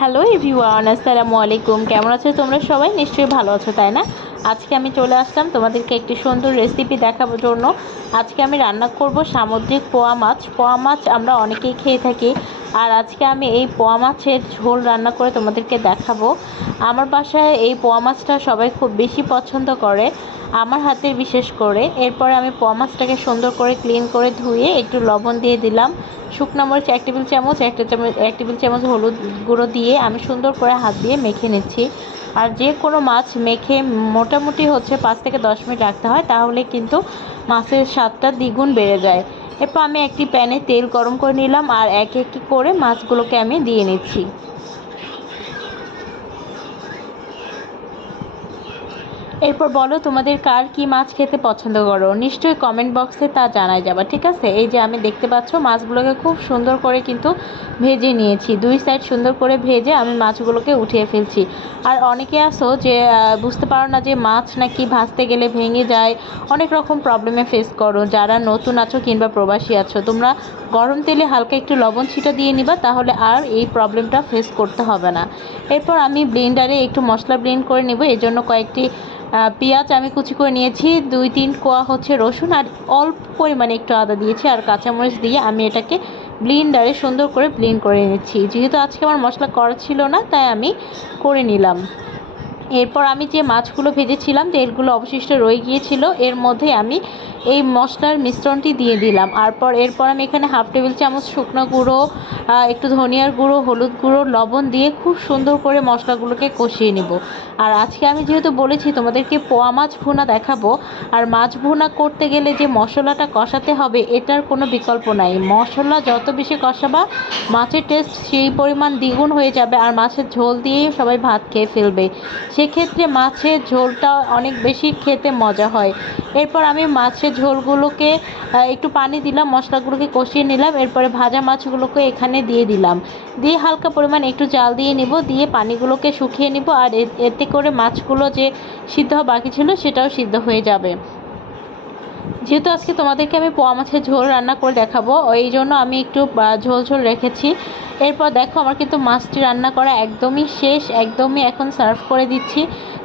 Hello everyone, আসসালামু আলাইকুম। কেমন আছো তোমরা সবাই? নিশ্চয়ই ভালো আছো, তাই না? আজকে আমি চলে আসলাম তোমাদেরকে একটি সুন্দর রেসিপি দেখানোর জন্য। আজকে আমি রান্না করব সামুদ্রিক পোয়া মাছ। পোয়া মাছ আমরা অনেকেই খেয়ে থাকি, আর আজকে আমি এই পোয়া মাছের ঝোল রান্না করে তোমাদেরকে দেখাবো। আমার বাসায় এই পোয়া মাছটা সবাই খুব বেশি পছন্দ করে, আমার হাতের বিশেষ করে। এরপরে আমি পোয়া মাছটাকে সুন্দর করে ক্লিন করে ধুয়ে একটু লবণ দিয়ে দিলাম, শুকনো মরিচ 1 টেবিল চামচ, 1 টেবিল চামচ হলুদ গুঁড়ো দিয়ে আমি সুন্দর করে হাত দিয়ে মেখে নিচ্ছি। আর যে কোনো মাছ মেখে মোটামুটি 5 থেকে 10 মিনিট রাখতে হয়, তাহলে কিন্তু মাছের স্বাদটা দ্বিগুণ বেড়ে যায়। এরপর আমি একটি প্যানে তেল গরম করে নিলাম, আর একে একটি করে মাছগুলোকে আমি দিয়ে নিচ্ছি। এরপর বলো, তোমাদের কার কি মাছ খেতে পছন্দ করো? নিশ্চয়ই কমেন্ট বক্সে তা জানাই যাবা, ঠিক আছে? এই যে আমি দেখতে পাচ্ছ মাছগুলোকে খুব সুন্দর করে কিন্তু ভেজে নিয়েছি। 2 সাইড সুন্দর করে ভেজে আমি মাছগুলোকে উঠিয়ে ফেলছি। আর অনেকে আসো যে বুঝতে পারো না যে মাছ নাকি ভাজতে গেলে ভেঙে যায়, অনেক রকম প্রবলেমে ফেস করো। যারা নতুন আছো কিংবা প্রবাসী আছো, তোমরা গরম তেলে হালকা একটু লবণ ছিটা দিয়ে নিবা, তাহলে আর এই প্রবলেমটা ফেস করতে হবে না। এরপর আমি ব্লেন্ডারে একটু মশলা ব্লেন্ড করে নেব। এর জন্য কয়েকটি পেঁয়াজ আমি কুচি করে নিয়েছি, 2-3 কোয়া রসুন, আর অল্প পরিমাণে একটু আদা দিয়েছি, আর কাঁচামরিচ দিয়ে আমি এটাকে ব্লেন্ডারে সুন্দর করে ব্লেন্ড করে নিচ্ছি। যেহেতু আজকে আমার মশলা করা ছিল না, তাই আমি করে নিলাম। এরপর আমি যে মাছগুলো ভেজেছিলাম, তেলগুলো অবশিষ্ট রয়ে গিয়েছিল, এর মধ্যে আমি এই মশলার মিশ্রণটি দিয়ে দিলাম। এরপর আমি এখানে 1/2 টেবিল চামচ শুকনো গুঁড়ো, একটু ধনিয়ার গুঁড়ো, হলুদ গুঁড়ো, লবণ দিয়ে খুব সুন্দর করে মশলাগুলোকে কষিয়ে নেব। আর আজকে আমি যেহেতু বলেছি তোমাদেরকে পোয়া মাছ ভুনা দেখাবো, আর মাছ ভুনা করতে গেলে যে মশলাটা কষাতে হবে, এটার কোনো বিকল্প নাই। মশলা যত বেশি কষাবা, মাছের টেস্ট সেই পরিমাণ দ্বিগুণ হয়ে যাবে, আর মাছের ঝোল দিয়েই সবাই ভাত খেয়ে ফেলবে। সেক্ষেত্রে মাছের ঝোলটা অনেক বেশি খেতে মজা হয়। এরপর আমি মাছের ঝোলগুলোকে একটু পানি দিলাম, মশলাগুলোকে কষিয়ে নিলাম। এরপরে ভাজা মাছগুলোকে এখানে দিয়ে দিলাম, দিয়ে হালকা পরিমাণ একটু জাল দিয়ে নিব, দিয়ে পানিগুলোকে শুকিয়ে নিব। আর এতে করে মাছগুলো যে সিদ্ধ হওয়া বাকি ছিল, সেটাও সিদ্ধ হয়ে যাবে। যেহেতু আজকে তোমাদেরকে আমি পোয়া মাছের ঝোল রান্না করে দেখাবো, এই জন্য আমি একটু ঝোল ঝোল রেখেছি। এরপর দেখো, আমার কিন্তু মাছটি রান্না করা একদমই শেষ, একদমই এখন সার্ভ করে দিচ্ছি।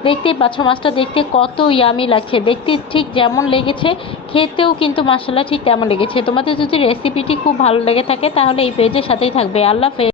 দেখতেই পাচ্ছ মাছটা দেখতে কত ইয়ামি লাগছে, দেখতে ঠিক যেমন লেগেছে খেতেও কিন্তু মাশাআল্লাহ ঠিক তেমন লেগেছে। তোমাদের যদি রেসিপিটি খুব ভালো লেগে থাকে, তাহলে এই পেজের সাথেই থাকবে। আল্লাহ হাফেজ।